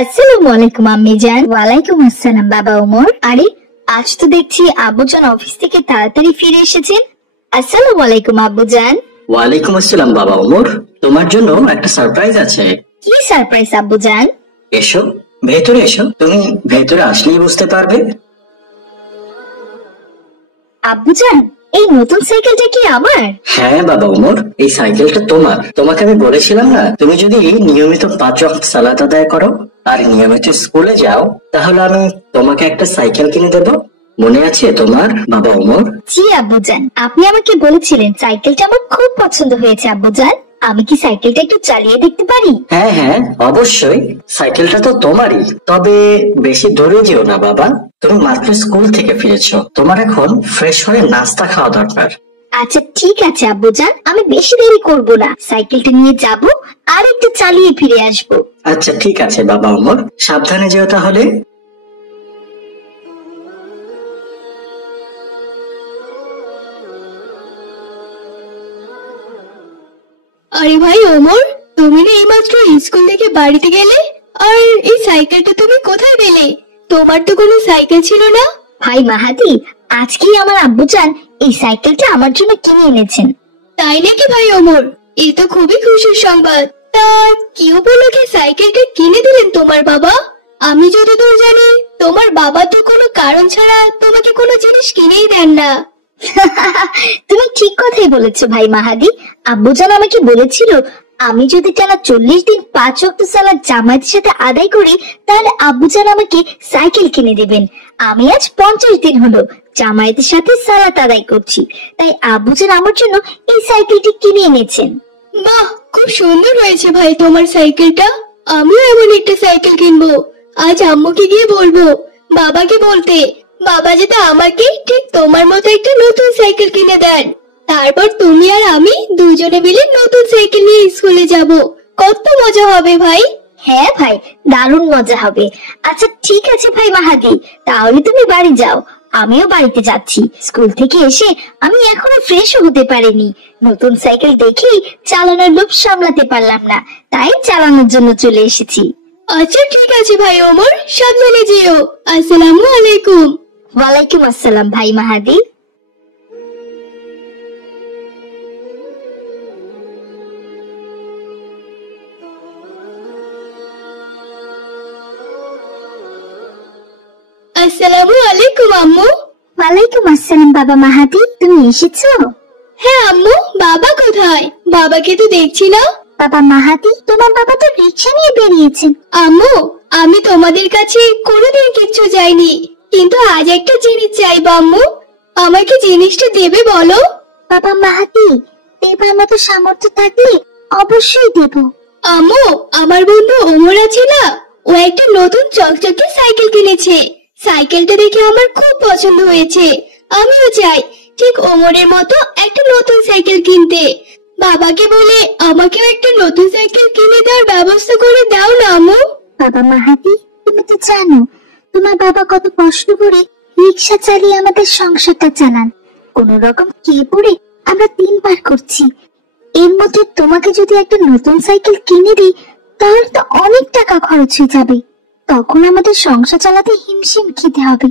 আসসালামু আলাইকুম আম্মি জান। ওয়ালাইকুম আসসালাম বাবা ওমর। আরে আজ তো দেখছি আব্বুজান অফিস থেকে তাড়াতাড়ি ফিরে এসেছেন। আসসালামু আলাইকুম আব্বুজান। ওয়ালাইকুম আসসালাম বাবা ওমর, তোমার জন্য একটা সারপ্রাইজ আছে। কি সারপ্রাইজ আব্বুজান? এসো, ভেতরে এসো, তুমি ভেতরে আসলেই বুঝতে পারবে। আব্বুজান, এই নতুন সাইকেলটা কি আমার? হ্যাঁ বাবা ওমর, এই সাইকেলটা তোমার। তোমাকে আমি বলেছিলাম না, তুমি যদি নিয়মিত 5 ওয়াক্ত সালাত আদায় করো আর নিয়মিত স্কুলে যাও, তাহলে আমি তোমাকে একটা সাইকেল কিনে দেবো। মনে আছে তোমার বাবা ওমর? জি আব্বুজান, আপনি আমাকে বলেছিলেন। সাইকেলটা আমার খুব পছন্দ হয়েছে আব্বুজান। আমি কি সাইকেলটা একটু চালিয়ে দেখতে পারি? হ্যাঁ হ্যাঁ, অবশ্যই। সাইকেলটা তো তোমারই, তবে বেশি দূরে যেও না বাবা। তুমি মাত্র স্কুল থেকে ফিরেছো, তোমার এখন ফ্রেশ হয়ে নাস্তা খাওয়া দরকার। আচ্ছা ঠিক আছে আব্বুজান, আমি বেশি দেরি করব না। সাইকেলটা নিয়ে যাব আর একটু চালিয়ে ফিরে আসব। আচ্ছা ঠিক আছে বাবা ওমর, সাবধানে যেও তাহলে। আরে ভাই ওমর, তুমি না এইমাত্র স্কুল থেকে বাড়িতে গেলে, আর এই সাইকেলটা তুমি কোথায় পেলে? তোমার তো কোনো সাইকেল ছিল না। ভাই মাহাদি, আজকেই আমার আব্বুজান এই সাইকেলটা আমার জন্য কিনে এনেছেন। তাই নাকি ভাই ওমর? এ তো খুবই খুশির সংবাদ। তা কি উপলক্ষে সাইকেলটা কিনে দিলেন তোমার বাবা? আমি যতদূর জানি তোমার বাবা তো কোনো কারণ ছাড়া তোমাকে কোনো জিনিস কিনেই দেন না। তুমি ঠিক কথাই বলেছো ভাই মাহাদি। আব্বুজান আমাকে বলেছিল আমি যদি টানা 40 দিন 5 ওয়াক্ত সালাত জামায়াতের সাথে আদায় করি, তাহলে আব্বুজান আমাকে সাইকেল কিনে দেবেন। আমি আজ 50 দিন হলো জামায়াতের সাথে সালাত আদায় করছি, তাই আব্বুজান আমার জন্য এই সাইকেলটি কিনে এনেছেন। বাহ, খুব সুন্দর হয়েছে ভাই তোমার সাইকেলটা। আমিও এমন একটা সাইকেল কিনবো। আজ আম্মুকে গিয়ে বলবো, বাবাকে বলতে, বাবা যাতে আমাকে ঠিক তোমার মতো একটা নতুন সাইকেল কিনে দেন। তারপর তুমি আর আমি দুজনে মিলে নতুন সাইকেল নিয়ে স্কুলে যাব। কত মজা হবে ভাই। হ্যাঁ ভাই, দারুণ মজা হবে। আচ্ছা ঠিক আছে ভাই মাহাদি, তাহলে তুমি বাড়ি যাও, আমিও বাড়িতে যাচ্ছি। স্কুল থেকে এসে আমি এখনো ফ্রেশও হতে পারিনি। নতুন সাইকেল দেখেই চালানোর লোভ সামলাতে পারলাম না, তাই চালানোর জন্য চলে এসেছি। আচ্ছা ঠিক আছে ভাই ওমর, সাবধানে যেও। আসসালামু আলাইকুম। ওয়ালাইকুম আসসালাম ভাই মাহাদি। আসসালামু আলাইকুম আম্মু। ওয়ালাইকুম আসসালাম বাবা মাহাদি, তুমি এসেছো? হ্যাঁ আম্মু, বাবা কোথায়? বাবাকে তো দেখছি না। বাবা মাহাদি, তোমার বাবা তো রিক্সা নিয়ে বেরিয়েছেন। আম্মু, আমি তোমাদের কাছে কোনোদিন কিচ্ছু চাইনি, কিন্তু আজ একটা জিনিস চাইবো আম্মু। আমাকে জিনিসটা দেবে বলো? বাবা মাহাদি, দেবার মতো সামর্থ্য থাকলে অবশ্যই দেব। আম্মু, আমার বন্ধু ওমর আছে না, ও একটা নতুন চকচকে সাইকেল কিনেছে। সাইকেলটা দেখে আমার খুব পছন্দ হয়েছে। আমিও চাই ঠিক ওমরের মতো একটা নতুন সাইকেল কিনতে। বাবাকে বলে আমাকেও একটা নতুন সাইকেল কিনে দেওয়ার ব্যবস্থা করে দাও না আম্মু। বাবা মাহাদি, তুমি তো জানো তোমার বাবা কত কষ্ট করে রিক্সা চালিয়ে আমাদের সংসারটা চালান। কোন রকম খেয়ে পড়ে আমরা দিন পার করছি। এর মধ্যে তোমাকে যদি একটা নতুন সাইকেল কিনে দিই, তাহলে তো অনেক টাকা খরচ হয়ে যাবে। তখন আমাদের সংসার চালাতে হিমশিম খেতে হবে।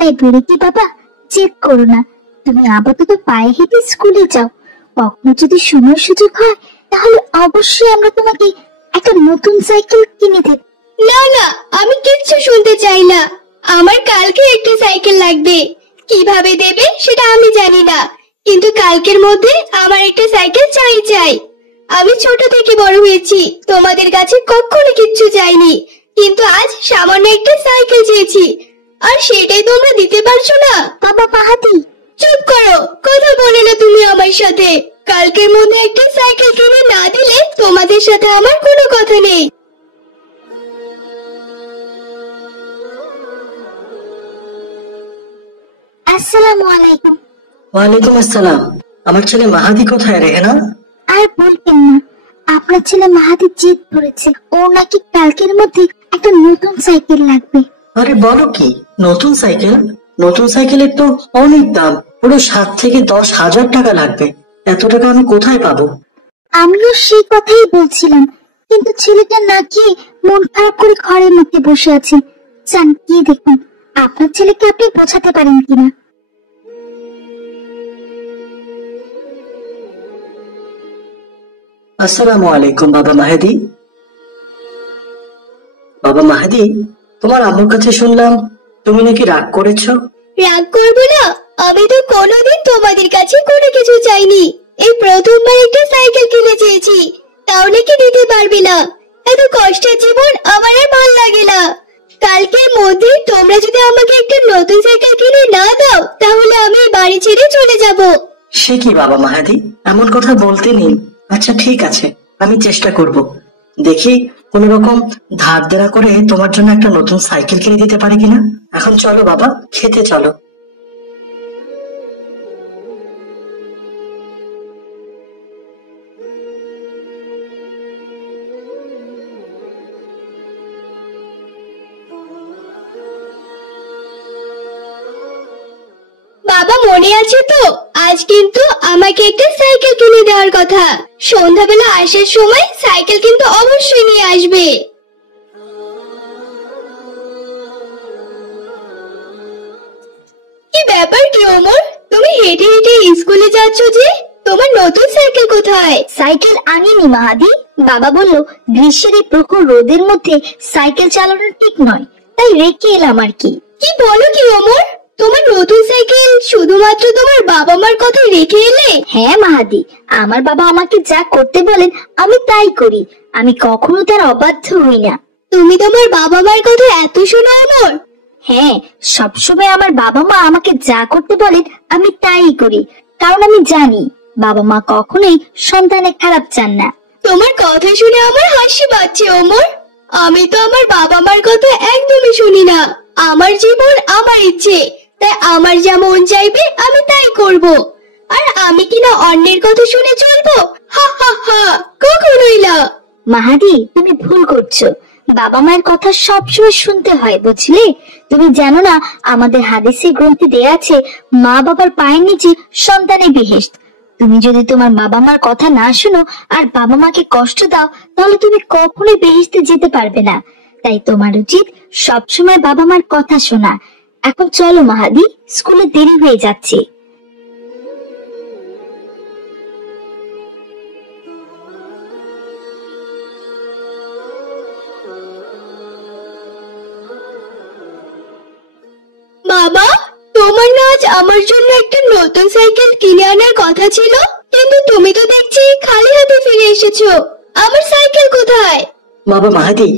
তাই বলে কি বাবা, চেক করো না, তুমি আপাতত পায়ে হেঁটে স্কুলে যাও। কখনো যদি সময় সুযোগ হয়, তাহলে অবশ্যই আমরা তোমাকে একটা নতুন সাইকেল কিনে দেব। না না, আমি কিচ্ছু শুনতে চাই না। আমার কালকে একটা সাইকেল লাগবে। কিভাবে দেবে সেটা আমি জানি না, কিন্তু কালকের মধ্যে আমার একটা সাইকেল চাই চাই। আমি ছোট থেকে বড় হয়েছি, তোমাদের কাছে কখনো কিচ্ছু চাইনি, কিন্তু আজ সামান্য একটা সাইকেল চেয়েছি, আর সেটাই তোমরা দিতে পারছো না। বাবা মাহাদি, চুপ করো, কথা বলে না তুমি আমার সাথে। কালকের মধ্যে একটা সাইকেল কিনে না দিলে তোমাদের সাথে আমার কোনো কথা নেই। আসসালামু আলাইকুম। ওয়ালাইকুম আসসালাম। আমার ছেলে মাহাদি কোথায় রেহেনা? আর বলবেন না, আপনার ছেলে মাহাদি জেদ ধরেছে, ও নাকি কালকের মধ্যে একটা নতুন সাইকেল লাগবে। আরে বলো কি, নতুন সাইকেল? নতুন সাইকেলের তো অনেক দাম, পুরো 7 থেকে 10,000 টাকা লাগবে। এত টাকা আমি কোথায় পাবো? আমিও সেই কথাই বলছিলাম, কিন্তু ছেলেটা না খেয়ে মন খারাপ করে ঘরের মধ্যে বসে আছে। যান গিয়ে দেখুন আপনার ছেলেকে আপনি বোঝাতে পারেন কিনা। আসসালামু আলাইকুম বাবা মাহাদি। বাবা মাহাদি, তোমার আম্মুর কাছে শুনলাম তুমি নাকি রাগ করেছো। রাগ করবো না? আমি তো কোনোদিন তোমাদের কাছে কোনো কিছু চাইনি। এই প্রথমবার একটা সাইকেল কিনে চেয়েছি, তাও নাকি দিতে পারবি না। এত কষ্টের জীবন আমার আর ভাল লাগে না। কালকের মধ্যে তোমরা যদি আমাকে একটা নতুন সাইকেল কিনে না দাও তাহলে আমি বাড়ি ছেড়ে চলে যাব। সে কি বাবা মাহাদি, এমন কথা বলতে নেই। আচ্ছা ঠিক আছে, আমি চেষ্টা করব, দেখি কোন রকম ধার দেনা করে তোমার জন্য একটা নতুন সাইকেল কিনে দিতে পারি কিনা। এখন চলো বাবা, খেতে চলো। বাবা মনে আছে তো, আজ কিন্তু আমাকে একটা সাইকেল কিনে দেওয়ার কথা। সন্ধ্যাবেলা আসার সময় সাইকেল কিন্তু অবশ্যই নিয়ে আসবে। কি ব্যাপার কি ওমর, তুমি হেঁটে হেঁটে স্কুলে যাচ্ছ যে? তোমার নতুন সাইকেল কোথায়? সাইকেল আনিনি মাহাদি, বাবা বলল গ্রীষ্মের এই প্রখর রোদের মধ্যে সাইকেল চালানো ঠিক নয়, তাই রেখে এলাম আর কি। কি বলো কি ওমর, তোমার নতুন সাইকেল শুধুমাত্র তোমার বাবা মার কথা রেখে এলে? হ্যাঁ মাহাদি, আমার বাবা আমাকে যা করতে বলেন আমি তাই করি, আমি কখনো তার অবাধ্য হই না। তুমি তোমার বাবা মার কথা এত শোনো ওমর? হ্যাঁ, সবসময় আমার বাবা মা আমাকে যা করতে বলেন আমি তাই করি, কারণ আমি জানি বাবা মা কখনোই সন্তানের খারাপ চান না। তোমার কথা শুনে আমার হাসি পাচ্ছে ওমর। আমি তো আমার বাবা মার কথা একদমই শুনি না। আমার জীবন আমার ইচ্ছে, তাই আমার যা মন চাইবে আমি তাই করব। আর আমি কিনা অন্যের কথা শুনে চলবো? হা হা হা, কখনোই না। মাহাদি, তুমি ভুল করছো, বাবা মায়ের কথা সবসময় শুনতে হয়, বুঝলে? তুমি জানো না আমাদের হাদিসে গ্রন্থে দেয়া আছে মা বাবার পায়ের নিচে সন্তানের বেহেশত। তুমি যদি তোমার বাবা মার কথা না শুনো আর বাবা মাকে কষ্ট দাও তাহলে তুমি কখনোই বেহেশতে যেতে পারবে না। তাই তোমার উচিত সবসময় বাবা মার কথা শোনা। এখন চলো মাহাদি, স্কুলে দেরি হয়ে যাচ্ছে। বাবা, তোমার না আজ আমার জন্য একটা নতুন সাইকেল কিনে আনার কথা ছিল, কিন্তু তুমি তো দেখছি খালি হাতে ফিরে এসেছো। আমার সাইকেল কোথায়? বাবা মাহাদি,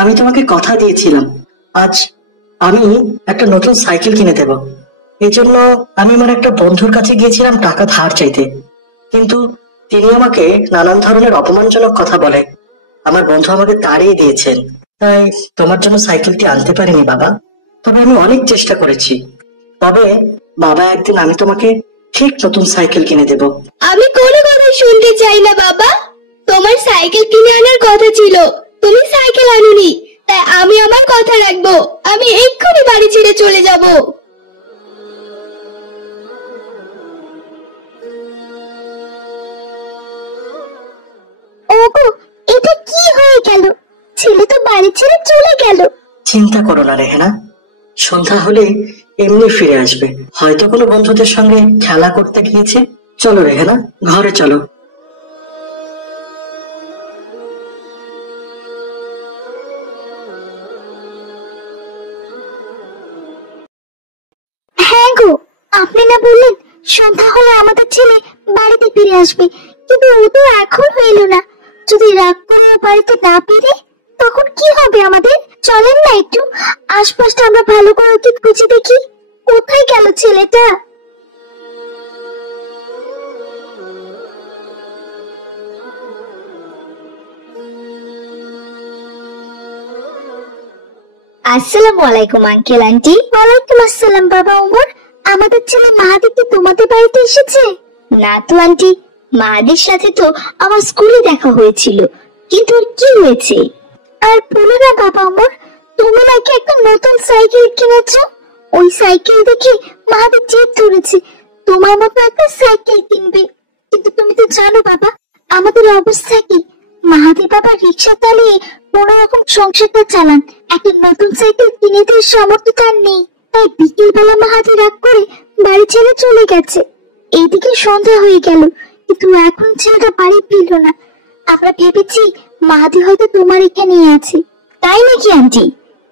আমি তোমাকে কথা দিয়েছিলাম আজ আমি একটা নতুন সাইকেল কিনে দেব। এই জন্য আমি আমার একটা বন্ধুর কাছে গিয়েছিলাম টাকা ধার চাইতে, কিন্তু তিনি আমাকে নানান ধরনের অপমানজনক কথা বলে আমার বন্ধু আমাকে তাড়িয়ে দিয়েছেন। তাই তোমার জন্য সাইকেলটি আনতে পারিনি বাবা, তবে আমি অনেক চেষ্টা করেছি। তবে বাবা, একদিন আমি তোমাকে ঠিক নতুন সাইকেল কিনে দেব। আমি কোনো কথা শুনতে চাই না বাবা। তোমার সাইকেল কিনে আনার কথা ছিল, তুমি সাইকেল আনুনি, তাই আমি আমার কথা রাখবো। আমি এক্ষুনি বাড়ি ছেড়ে চলে যাব। ওগো, এটা কি হয়ে গেল? ছেলে তো বাড়ি ছেড়ে চলে গেল। চিন্তা করো না রেহেনা, সন্ধ্যা হলে এমনি ফিরে আসবে। হয়তো কোনো বন্ধুদের সঙ্গে খেলা করতে গিয়েছে। চলো রেহেনা, ঘরে চলো। হ্যাঁ গো, আপনি না বললেন সন্ধ্যা হলে আমাদের ছেলে বাড়িতে ফিরে আসবে, কিন্তু ও তো এখন হইলো না। যদি রাগ করে ও বাড়িতে না ফিরে তখন কি হবে আমাদের? চলেন না একটু আশপাশটা আমরা ভালো করে ওকে খুঁজে দেখি, কোথায় গেল ছেলেটা। আসসালামু আলাইকুম আঙ্কেল আন্টি। ওয়ালাইকুম আসসালাম বাবা ওমর। আমাদের ছেলে মাহাদি কি তোমাদের বাড়িতে এসেছে? না তো আন্টি, মাহাদির সাথে তো আমার স্কুলে দেখা হয়েছিল, কিন্তু ওর কি হয়েছে? আর বলো না বাবা ওমর, তুমি নাকি একটা নতুন সাইকেল কিনেছো। ওই সাইকেল দেখে মাহাদি জেদ ধরেছে তোমার মতো একটা সাইকেল কিনবে। কিন্তু তুমি তো জানো বাবা আমাদের অবস্থা কি, মাহাদি বাবা রিক্সা চালিয়ে কোন রকম সংসারটা চালান, একটা নতুন সাইকেল কিনে দেওয়ার সামর্থ্য তার নেই। তাই বিকেল বেলা মাহাদি রাগ করে বাড়ি ছেড়ে চলে গেছে। এইদিকে সন্ধ্যা হয়ে গেল, কিন্তু এখন ছেলেটা বাড়ি ফিরল না। আমরা ভেবেছি মাহাদি হয়তো তোমার এখানেই আছে। তাই নাকি আন্টি?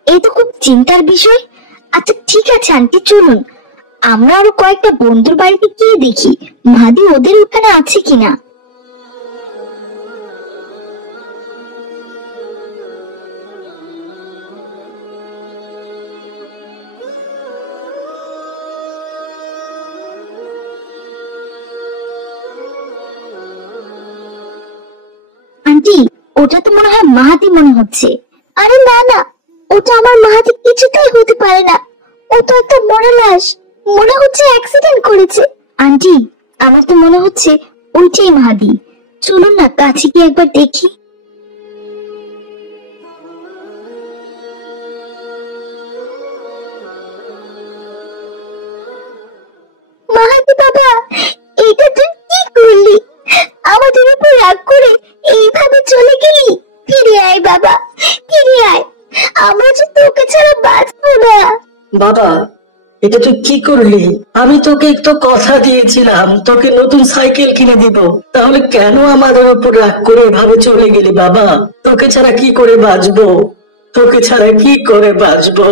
এই তো খুব চিন্তার বিষয়। আচ্ছা ঠিক আছে আন্টি, চলুন আমরা আরো কয়েকটা বন্ধুর বাড়িতে গিয়ে দেখি মাহাদি ওদের ওখানে আছে কিনা। আন্টি, ওটা তো মনে হয় মাহাদি মনে হচ্ছে। আরে না না, ওটা আমার মাহাদি কিছুতেই হতে পারে না। ও তো একটা মরা লাশ, মনে হচ্ছে অ্যাক্সিডেন্ট করেছে। আন্টি, আমার তো মনে হচ্ছে ওইটাই মাহাদি। চলুন না কাছে গিয়ে একবার দেখি। মাহাদি বাবা, এটা তুই কি করলি? আমাদের উপর রাগ করে এইভাবে চলে গেলি? ফিরে আয় বাবা, ফিরে আয়, আমরা যে তোকে ছাড়া বাঁচবো না। বাবা, এটা তুই কি করলি? আমি তোকে তো কথা দিয়েছিলাম তোকে নতুন সাইকেল কিনে দিব, তাহলে কেন আমাদের উপর রাগ করে এভাবে চলে গেলি বাবা? তোকে ছাড়া কি করে বাঁচবো? তোকে ছাড়া কি করে বাঁচবো?